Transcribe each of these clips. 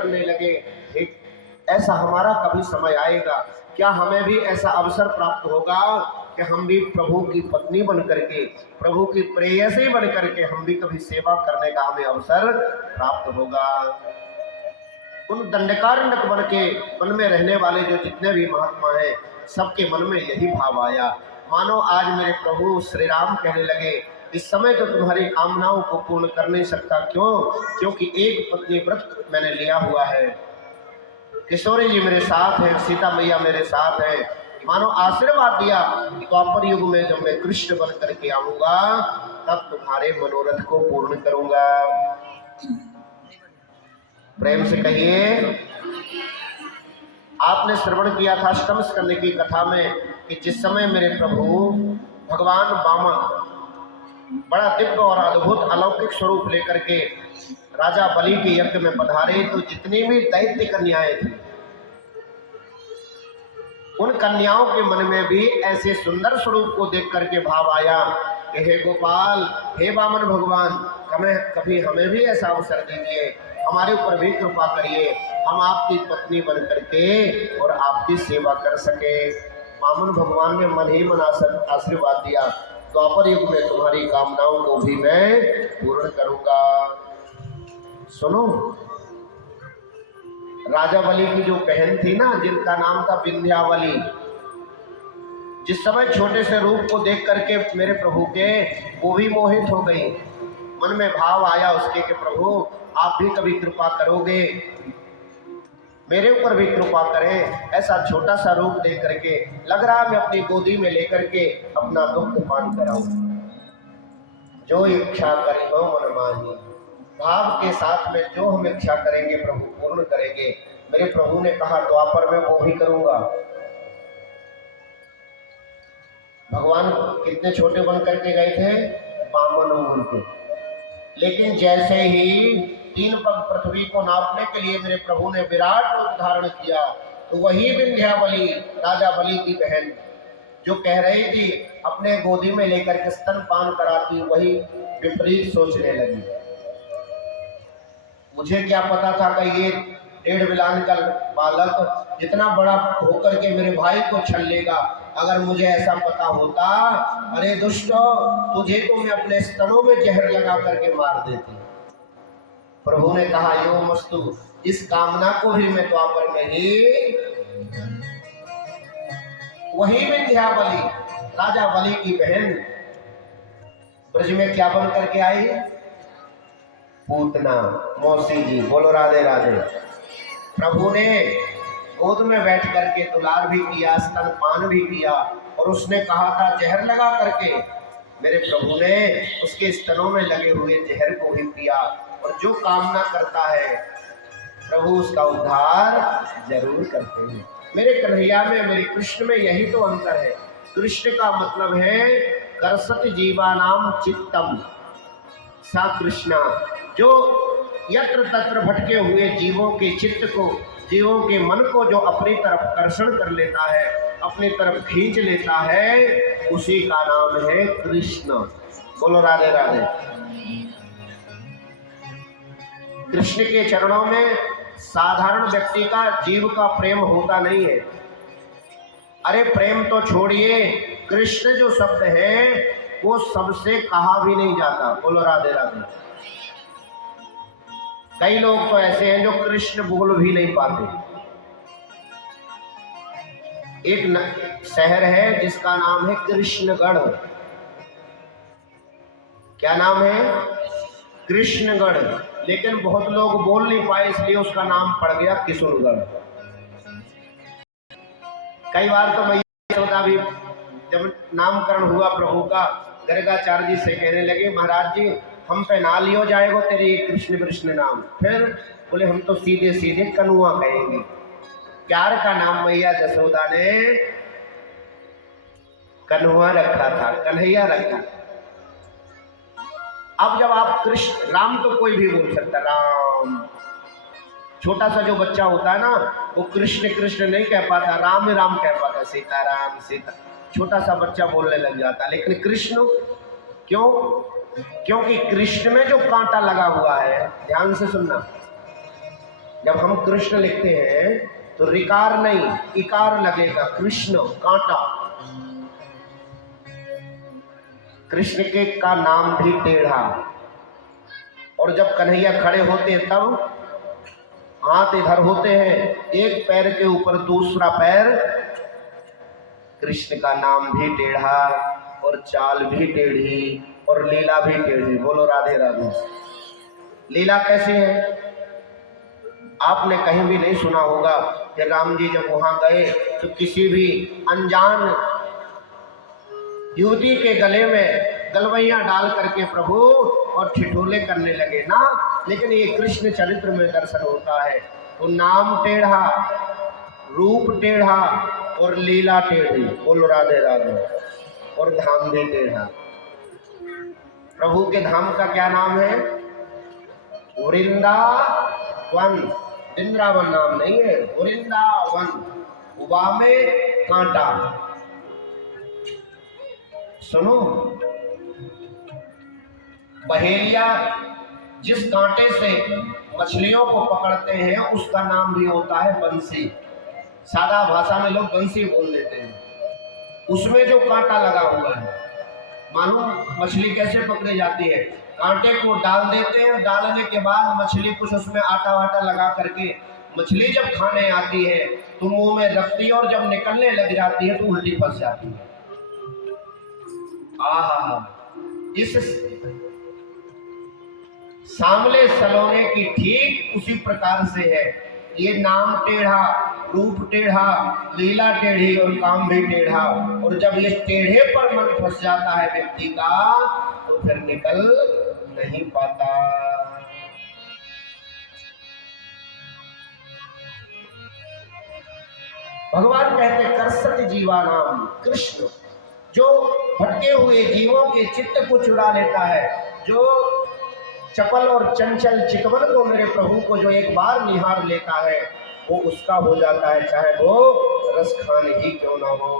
करने लगे, एक ऐसा हमारा कभी समय आएगा, क्या हमें भी ऐसा अवसर प्राप्त होगा कि हम भी प्रभु की पत्नी बन करके, प्रभु की प्रेयसी बन करके हम भी कभी सेवा करने का हमें अवसर प्राप्त होगा। उन दंडकारण्यक बन के मन में रहने वाले जो जितने भी महात्मा हैं, सबके मन में यही भाव आया, मानो आज मेरे प्रभु श्री राम कहने लगे, इस समय तो तुम्हारी कामनाओं को पूर्ण कर नहीं सकता। क्यों? क्योंकि एक पत्नी व्रत मैंने लिया हुआ है, किशोरी जी मेरे साथ हैं, सीता मैया मेरे साथ हैं। मानो आशीर्वाद दिया कि द्वापर युग में जब मैं कृष्ण बन करके आऊंगा तब तुम्हारे मनोरथ को पूर्ण करूंगा। प्रेम से कहिए। आपने श्रवण किया था अष्टम स्कंद की कथा में कि जिस समय मेरे प्रभु भगवान वामन बड़ा दिव्य और अद्भुत अलौकिक स्वरूप लेकर के राजा बलि के यज्ञ में पधारे, तो जितनी भी दैत्य कन्याएं थी, उन कन्याओं के मन में भी ऐसे सुंदर स्वरूप को देख करके भाव आया कि हे गोपाल, हे वामन भगवान, कभी हमें भी ऐसा अवसर दीजिए, हमारे ऊपर भी कृपा करिए, हम आपकी पत्नी बन करके और आपकी सेवा कर सके। वामन भगवान ने मन ही मन आशीर्वाद दिया, द्वापर युग में तुम्हारी कामनाओं को भी मैं पूर्ण करूंगा। सुनो, राजा बलि की जो बहन थी ना, जिनका नाम था विंध्यावली, जिस समय छोटे से रूप को देख करके मेरे प्रभु के वो भी मोहित हो गई, मन में भाव आया उसके कि प्रभु आप भी कभी कृपा करोगे, मेरे ऊपर भी कृपा करें। ऐसा छोटा सा रूप देख करके लग रहा मैं अपनी गोदी में लेकर के अपना दुग्ध पान कराऊं, जो इच्छा करी हो मन मानी, भाव के साथ में जो हम इच्छा करेंगे प्रभु पूर्ण करेंगे। मेरे प्रभु ने कहा द्वापर में वो भी करूंगा। भगवान कितने छोटे बन करके गए थे, वामन मूल के, लेकिन जैसे ही 3 पग पृथ्वी को नापने के लिए मेरे प्रभु ने विराट रूप धारण किया, तो वही विंध्यावली राजा बलि की बहन जो कह रही थी अपने गोदी में लेकर के स्तनपान कराती, वही विपरीत सोचने लगी। मुझे क्या पता था कि ये 1.5 बिलान का बालक इतना बड़ा होकर के मेरे भाई को छल लेगा। अगर मुझे ऐसा पता होता, अरे दुष्ट, तुझे तो मैं अपने स्तनों में जहर लगा करके मार देती। प्रभु ने कहा यो मस्तु, इस कामना को भी मैं द्वापर में ही, वही विंध्यावली राजा बलि की बहन ब्रज में क्या बन करके आई, पूतना, मौसी जी। बोलो राधे राधे। प्रभु ने गोद में बैठ करके दुलार भी किया, स्तनपान भी किया, और उसने कहा था जहर लगा करके, मेरे प्रभु ने उसके स्तनों में लगे हुए जहर को भी पिया। और जो कामना करता है प्रभु उसका उद्धार जरूर करते हैं। मेरे कन्हैया में, मेरे कृष्ण में यही तो अंतर है। कृष्ण का मतलब है करसत जीवानाम चित्तम सा कृष्णा, जो यत्र तत्र भटके हुए जीवों के चित्त को, जीवों के मन को जो अपनी तरफ आकर्षण कर लेता है, अपनी तरफ खींच लेता है, उसी का नाम है कृष्ण। बोलो राधे राधे। कृष्ण के चरणों में साधारण व्यक्ति का, जीव का प्रेम होता नहीं है। अरे प्रेम तो छोड़िए, कृष्ण जो शब्द है वो सबसे कहा भी नहीं जाता। बोलो राधे राधे। कई लोग तो ऐसे हैं जो कृष्ण बोल भी नहीं पाते। एक शहर है जिसका नाम है कृष्णगढ़। क्या नाम है? कृष्णगढ़। लेकिन बहुत लोग बोल नहीं पाए, इसलिए उसका नाम पड़ गया किशोरगढ़। कई बार तो मैया यशोदा भी जब नामकरण हुआ प्रभु का, गर्गाचार्य जी से कहने लगे महाराज जी हम पे ना लियो जाएगा तेरे कृष्ण कृष्ण नाम। फिर बोले हम तो सीधे सीधे कन्हुआ कहेंगे। प्यार का नाम मैया यशोदा ने कन्हुआ रखा था, कन्हैया रखा। अब जब आप कृष्ण, राम तो कोई भी बोल सकता, राम। छोटा सा जो बच्चा होता है ना, वो कृष्ण कृष्ण नहीं कह पाता, राम राम कह पाता, सीता राम सीता। छोटा सा बच्चा बोलने लग जाता। लेकिन कृष्ण क्यों? क्योंकि कृष्ण में जो कांटा लगा हुआ है, ध्यान से सुनना, जब हम कृष्ण लिखते हैं तो रिकार नहीं इकार लगेगा, कृष्ण कांटा। कृष्ण के का नाम भी टेढ़ा। और जब कन्हैया खड़े होते हैं तब हाथ इधर होते हैं, एक पैर के ऊपर दूसरा पैर। कृष्ण का नाम भी टेढ़ा और चाल भी टेढ़ी और लीला भी टेढ़ी। बोलो राधे राधे। लीला कैसी है? आपने कहीं भी नहीं सुना होगा कि राम जी जब वहां गए तो किसी भी अनजान युवती के गले में गलवैया डाल करके प्रभु और ठिठोले करने लगे ना। लेकिन ये कृष्ण चरित्र में दर्शन होता है। तो नाम टेढ़ा, रूप टेढ़ा और लीला टेढ़ी। बोलो राधे राधे। और धाम भी टेढ़ा। प्रभु के धाम का क्या नाम है? वृंदावन। वृंदावन नाम नहीं है, वृंदावन। उबा में कांटा। सुनो, बहेलिया जिस कांटे से मछलियों को पकड़ते हैं उसका नाम भी होता है बंसी। सादा भाषा में लोग बंसी बोल देते हैं। उसमें जो कांटा लगा हुआ है, मालूम मछली कैसे पकड़ी जाती है? कांटे को डाल देते हैं, डालने के बाद मछली कुछ उसमें आटा वाटा लगा करके मछली जब खाने आती है तो मुंह में रखती है और जब निकलने लग जाती है तो उल्टी फंस जाती है। आहा, इस सांवले सलोने की ठीक उसी प्रकार से है। ये नाम टेढ़ा, रूप टेढ़ा, लीला टेढ़ी और काम भी टेढ़ा। और जब ये टेढ़े पर मन फंस जाता है व्यक्ति का तो फिर निकल नहीं पाता। भगवान कहते करसत जीवा नाम कृष्ण, जो भटके हुए जीवों के चित्त को चुरा लेता है, जो चपल और चंचल चितवन को मेरे प्रभु को जो एक बार निहार लेता है वो उसका हो जाता है, चाहे वो रस खान ही क्यों ना हो।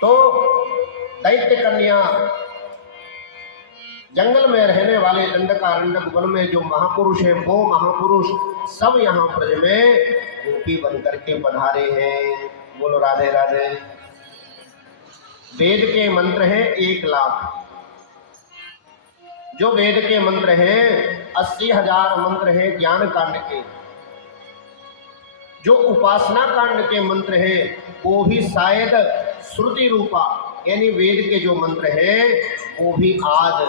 तो दैत्य कन्या, जंगल में रहने वाले दंडकारण्यक वन में जो महापुरुष है वो महापुरुष सब यहाँ ब्रज में गोपी बन करके पधारे हैं। बोलो राधे राधे। वेद के मंत्र हैं 1 लाख। जो वेद के मंत्र हैं 80,000 मंत्र हैं ज्ञान कांड के। जो उपासना कांड के मंत्र हैं वो भी शायद श्रुति रूपा, यानी वेद के जो मंत्र हैं वो भी आज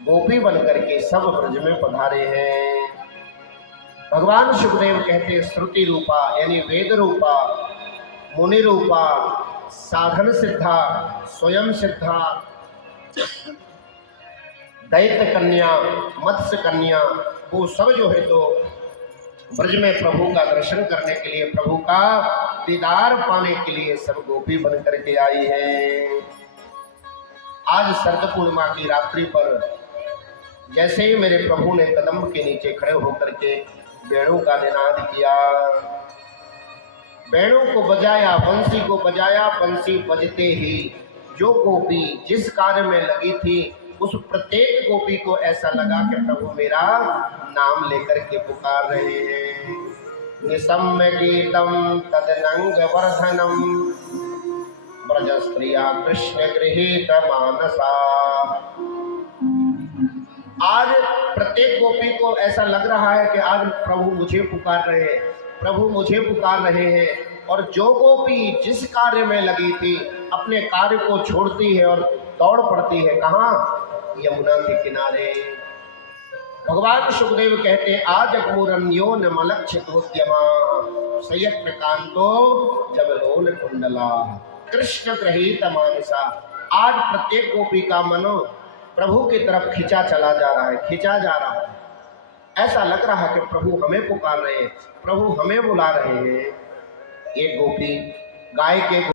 गोपी बन करके सब ब्रज में पधारे हैं। भगवान सुखदेव कहते श्रुति रूपा यानी वेद रूपा, मुनि रूपा, साधन सिद्धा, स्वयं सिद्धा, दैत्य कन्या, मत्स्य कन्या, वो सब जो है तो ब्रज में प्रभु का दर्शन करने के लिए, प्रभु का दीदार पाने के लिए सब गोपी बन करके आई है। आज शरद पूर्णिमा की रात्रि पर जैसे ही मेरे प्रभु ने कदम के नीचे खड़े होकर के वेणु का निनाद किया, वेणु को बजाया, बंसी को बजाया, बंसी बजते ही जो गोपी जिस कार्य में लगी थी उस प्रत्येक गोपी को ऐसा लगा कि प्रभु मेरा नाम लेकर के पुकार रहे हैं। निसम्य गीतम तदनंग वर्धनम ब्रज स्त्रिया कृष्ण गृहीत मानसा। आज प्रत्येक गोपी को ऐसा लग रहा है कि आज प्रभु मुझे पुकार रहे हैं, प्रभु मुझे पुकार रहे हैं। और जो गोपी जिस कार्य में लगी थी अपने कार्य को छोड़ती है और दौड़ पड़ती है कहाँ? यमुना के किनारे। भगवान सुखदेव कहते हैं आज अकूरन्यो न मलक्षितोद्यमा संयत्र कांतो जबलोल कुंडला कृष्ण गृहीत मानसा। आज प्रत्येक गोपी का मनो प्रभु की तरफ खिंचा चला जा रहा है, खिंचा जा रहा है। ऐसा लग रहा है कि प्रभु हमें पुकार रहे हैं, प्रभु हमें बुला रहे हैं। एक गोपी गाय के